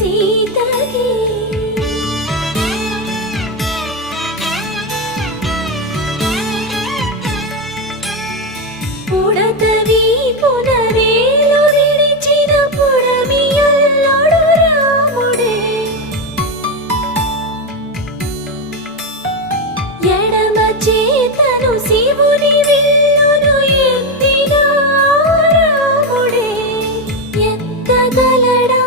ಸೀತೆಗೆ పుడతవి పునవేలు విడిచిన పుడమియల్లొడు రాముడే ఎడమ చేతను శివుని విల్లును ఎత్తిన రాముడే ఎత్తగలడా